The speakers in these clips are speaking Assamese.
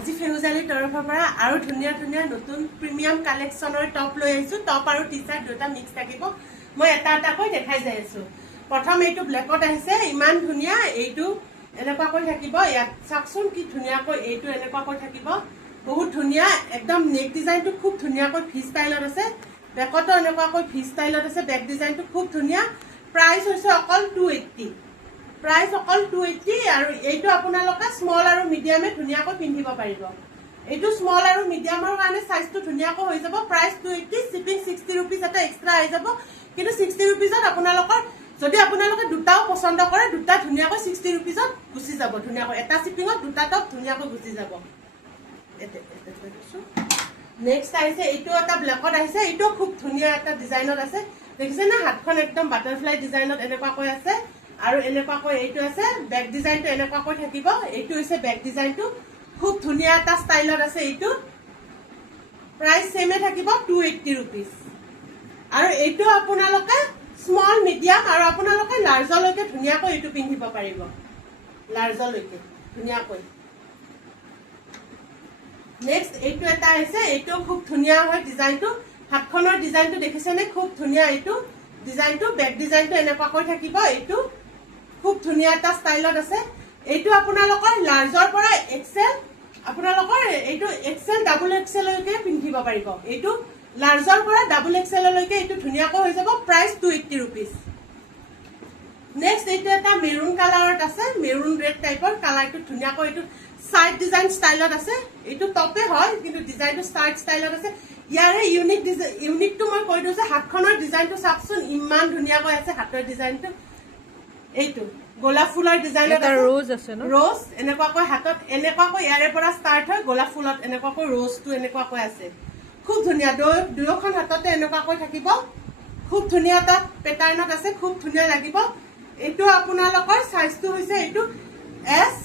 আজি ফেউজালিৰ তৰফৰ পৰা আৰু ধুনীয়া ধুনীয়া নতুন প্ৰিমিয়াম কালেকশ্যনৰ টপ লৈ আহিছো। টপ আৰু টি চাৰ্ট দুটা মিক্স থাকিব। মই এটা এটাকৈ দেখাই যাই আছো। প্ৰথম এইটো ব্লেকত আহিছে, ইমান ধুনীয়া। এইটো এনেকুৱাকৈ থাকিব। ইয়াত চাওকচোন কি ধুনীয়াকৈ এইটো এনেকুৱাকৈ থাকিব, বহুত ধুনীয়া। একদম নেক ডিজাইনটো খুব ধুনীয়াকৈ ভি ষ্টাইলত আছে, বেকতো এনেকুৱাকৈ ভি ষ্টাইলত আছে। বেক ডিজাইনটো খুব ধুনীয়া। প্ৰাইচ হৈছে অকল 280। প্ৰাইচ অকল 280 আৰু এইটো আপোনালোকে স্মল আৰু মিডিয়ামে ধুনীয়াকৈ পিন্ধিব পাৰিব। এইটো স্মল আৰু মিডিয়ামৰ কাৰণে সাইজটো ধুনীয়াকৈ হৈ যাব। প্ৰাইচ 280, শিপিং 60 रुपीस এটা এক্সট্ৰা আহি যাব। কিন্তু 60 रुपीसত আপোনালোকৰ যদি আপোনালোকে দুটাও পছন্দ কৰে, দুটা ধুনীয়াকৈ 60 रुपीसত গুচি যাব। ধুনীয়াকৈ এটা শিপিংত দুটা টপ ধুনীয়াকৈ গুচি যাব। নেক্সট আহিছে, এইটো এটা ব্লেকত আহিছে। এইটো খুব ধুনীয়া এটা ডিজাইনত আছে। দেখিছে না, হাতখন একদম বাটাৰফ্লাই ডিজাইনত এনেকুৱাকৈ আছে আৰু এনেকুৱাকৈ এইটো আছে। বেক ডিজাইনটো এনেকুৱাকৈ থাকিব। এইটো হৈছে বেক ডিজাইনটো, খুব ধুনীয়া এটা ষ্টাইলত আছে। এইটো প্ৰাইচ সেমে থাকিব 280 रुपीस। আৰু এইটো আপোনালোকে স্মল মিডিয়াম আৰু আপোনালোকে লাৰ্জলৈকে ধুনীয়াকৈ এইটো পিন্ধিব পাৰিব। লাৰ্জলৈকে ধুনীয়াকৈ। নেক্সট এইটো এটা আহিছে। এইটো খুব ধুনীয়া হয় ডিজাইনটো। হাতখনৰ ডিজাইনটো দেখিছেনে, খুব ধুনীয়া এইটো ডিজাইনটো। বেক ডিজাইনটো এনেকুৱাকৈ থাকিব। এইটো খুব ধুনীয়া এটা ষ্টাইলত আছে। এইটো আপোনালোকৰ লাৰ্জৰ পৰা এক্সেল, আপোনালোকৰ এইটো এক্সেল ডাবল এক্সেললৈকে পিন্ধিব পাৰিব। এইটো লাৰ্জৰ পৰা ডাবল এক্সেললৈকে এইটো ধুনীয়াকৈ হৈ যাব। Price 280 rupees. নেক্সট এইটো এটা মেৰুন কালাৰত আছে, মেৰুন ৰেড টাইপৰ কালাৰটো ধুনীয়াকৈ। এইটো সাইড ডিজাইন ষ্টাইলত আছে। এইটো টপে হয় কিন্তু ডিজাইনটো সাইড ষ্টাইলত আছে। ইয়াৰে ইউনিকটো মই কৈ দিওঁ যে হাতখনৰ ডিজাইনটো চাওকচোন, ইমান ধুনীয়াকৈ আছে হাতৰ ডিজাইনটো। এইটো গোলাপ ফুলৰ ডিজাইনত ৰ'জ আছে ন, ৰ'জ এনেকুৱাকৈ হাতত এনেকুৱাকৈ ইয়াৰে পৰা ষ্টাৰ্ট হয়। গোলাপ ফুলত এনেকুৱাকৈ ৰ'জটো এনেকুৱাকৈ আছে, খুব ধুনীয়া। দুয়োখন হাততে এনেকুৱাকৈ থাকিব। খুব ধুনীয়া এটা পেটাৰ্ণত আছে, খুব ধুনীয়া লাগিব। এইটো আপোনালোকৰ সাইজটো হৈছে এইটো এছ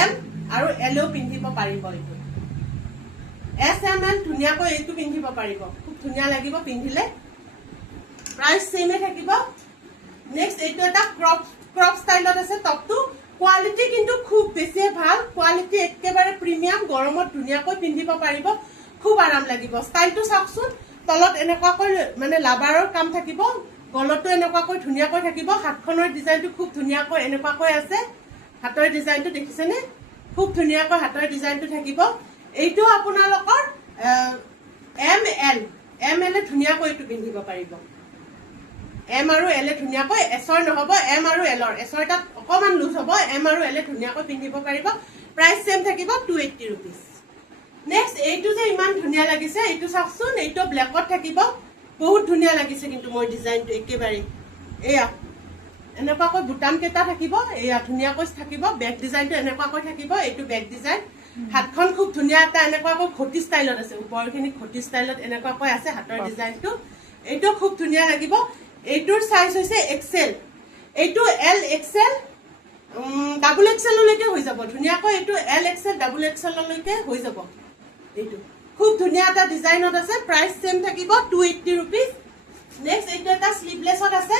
এম আৰু এলও পিন্ধিব পাৰিব। এইটো এছ এম এল ধুনীয়াকৈ এইটো পিন্ধিব পাৰিব, খুব ধুনীয়া লাগিব পিন্ধিলে। প্ৰাইচ সেমে থাকিব। নেক্সট এইটো এটা ক্ৰপ ষ্টাইলত আছে। টপটো কোৱালিটি কিন্তু খুব বেছি ভাল, কোৱালিটি একেবাৰে প্ৰিমিয়াম। গৰমত ধুনীয়াকৈ পিন্ধিব পাৰিব, খুব আৰাম লাগিব। ষ্টাইলটো চাওকচোন, তলত এনেকুৱাকৈ মানে লাবাৰৰ কাম থাকিব, গলতো এনেকুৱাকৈ ধুনীয়াকৈ থাকিব। হাতখনৰ ডিজাইনটো খুব ধুনীয়াকৈ এনেকুৱাকৈ আছে। হাতৰ ডিজাইনটো দেখিছেনে, খুব ধুনীয়াকৈ হাতৰ ডিজাইনটো থাকিব। এইটো আপোনালোকৰ এম এল ধুনীয়াকৈ এইটো পিন্ধিব পাৰিব। এম আৰু এল ধুনীয়াকৈ, এছৰ নহব, এম আৰু এলৰ। এছৰ তাত অকমান লুজ হব, এম আৰু এল ধুনীয়াকৈ পিন্ধিব পাৰিব। প্ৰাইচ সেম থাকিব 280 रुपीस। নেক্সট এইটো যে ইমান ধুনীয়া লাগিছে, এইটো চাওকচোন। এইটো ব্লেকত থাকিব, বহুত ধুনীয়া লাগিছে কিন্তু মোৰ ডিজাইনটো একেবাৰে। এয়া এনেকুৱাকৈ বুটাম কেইটা থাকিব, এয়া ধুনীয়াকৈ থাকিব। বেক ডিজাইনটো এনেকুৱাকৈ থাকিব। এইটো বেক ডিজাইন। হাতখন খুব ধুনীয়া এটা এনেকুৱাকৈ ঘটি ষ্টাইলত আছে, ওপৰখিনি ঘটি ষ্টাইলত এনেকুৱাকৈ আছে হাতৰ ডিজাইনটো। এইটো খুব ধুনীয়া লাগিব। এইটোৰ সাইজ হৈছে এক্সেল। এইটো এল এক্সেল ডাবল এক্সেললৈকে হৈ যাব ধুনীয়াকৈ। এইটো এল এক্সেল ডাবল এক্সেললৈকে হৈ যাব। এইটো খুব ধুনীয়া এটা ডিজাইনত আছে। প্ৰাইচ সেম থাকিব 280 रुपीस। নেক্সট এইটো এটা শ্লিভলেছত আছে,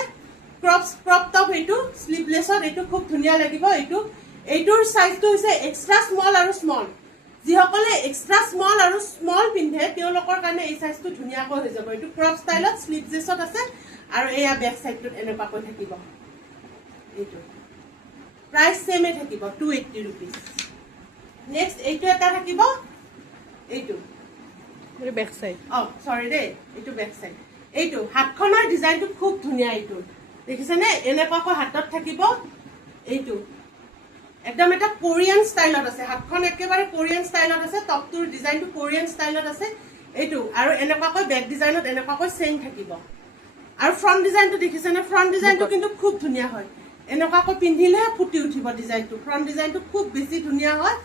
ক্ৰপ টপ। এইটো শ্লিভলেছত, এইটো খুব ধুনীয়া লাগিব। এইটোৰ সাইজটো হৈছে এক্সট্ৰা স্মল আৰু স্মল। যিসকলে এক্সট্ৰা স্মল আৰু স্মল পিন্ধে তেওঁলোকৰ কাৰণে এই সাইজটো ধুনীয়াকৈ হৈ যাব। এইটো ক্ৰপ ষ্টাইলত শ্লিভলেছত আছে আৰু এয়া বেক চাইডটোত এনেকুৱাকৈ থাকিব। এইটো প্ৰাইচ সেমে থাকিব 280 रुपीस। নেক্সট এইটো এটা থাকিব। এইটো বেক চাইড, চৰি দেই, এইটো বেক চাইড। এইটো হাতখনৰ ডিজাইনটো খুব ধুনীয়া। এইটো দেখিছেনে, এনেকুৱাকৈ হাতত থাকিব। এইটো একদম এটা কোৰিয়ান ষ্টাইলত আছে। হাতখন একেবাৰে কোৰিয়ান ষ্টাইলত আছে। টপটোৰ ডিজাইনটো কোৰিয়ান ষ্টাইলত আছে। এইটো আৰু এনেকুৱাকৈ বেক ডিজাইনত এনেকুৱাকৈ চেইন থাকিব। আৰু ফ্ৰণ্ট ডিজাইনটো দেখিছেনে, ফ্ৰণ্ট ডিজাইনটো কিন্তু খুব ধুনীয়া হয়। এনেকুৱাকৈ পিন্ধিলে ফুটি উঠিব ডিজাইনটো। ফ্ৰণ্ট ডিজাইনটো খুব বেছি ধুনীয়া হয়।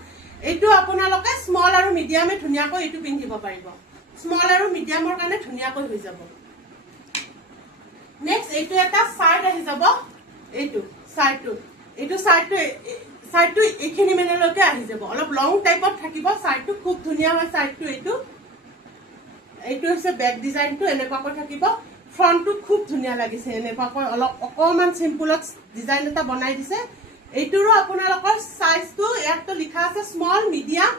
এইটো আপোনালোকে স্মল আৰু মিডিয়ামে ধুনীয়াকৈ এইটো পিন্ধিব পাৰিব। স্মল আৰু মিডিয়ামৰ কাৰণে ধুনীয়াকৈ হৈ যাব। নেক্সট এইটো এটা চাৰ্ট আহি যাব। এইটো চাৰ্টটো এইখিনি মানলৈকে আহি যাব। অলপ লং টাইপত থাকিব চাৰ্টটো, খুব ধুনীয়া হয় চাৰ্টটো। এইটো হৈছে বেক ডিজাইনটো এনেকুৱাকৈ থাকিব। ফ্ৰণ্টটো খুব ধুনীয়া লাগিছে, এনেকুৱাকৈ অকমান চিম্পুলত ডিজাইন এটা বনাই দিছে। এইটোৰো আপোনালোকৰ সাইজটো ইয়াততো লিখা আছে স্মল মিডিয়াম।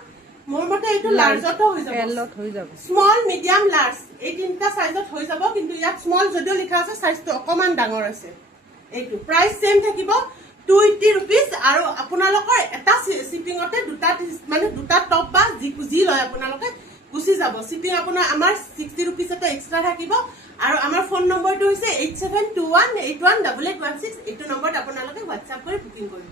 মোৰ মতে এইটো লাৰ্জতো হৈ যাব, এলত হৈ যাব। স্মল মিডিয়াম লাৰ্জ এই তিনিটা চাইজত হৈ যাব, কিন্তু ইয়াত স্মল যদিও লিখা আছে চাইজটো অকমান ডাঙৰ আছে। এইটো প্ৰাইচ সেম থাকিব 280 rupees, আৰু আপোনালোকৰ এটা শ্বিপিঙতে দুটা টপ বা যি লয় আপোনালোকে গুচি যাব। শ্বিপিং আপোনাৰ আমাৰ 60 rupees এটা এক্সট্ৰা থাকিব, আৰু আমাৰ ফোন নম্বৰটো হৈছে 8721818816। এইটো নম্বৰত আপোনালোকে হোৱাটছআপ কৰি বুকিং কৰিব।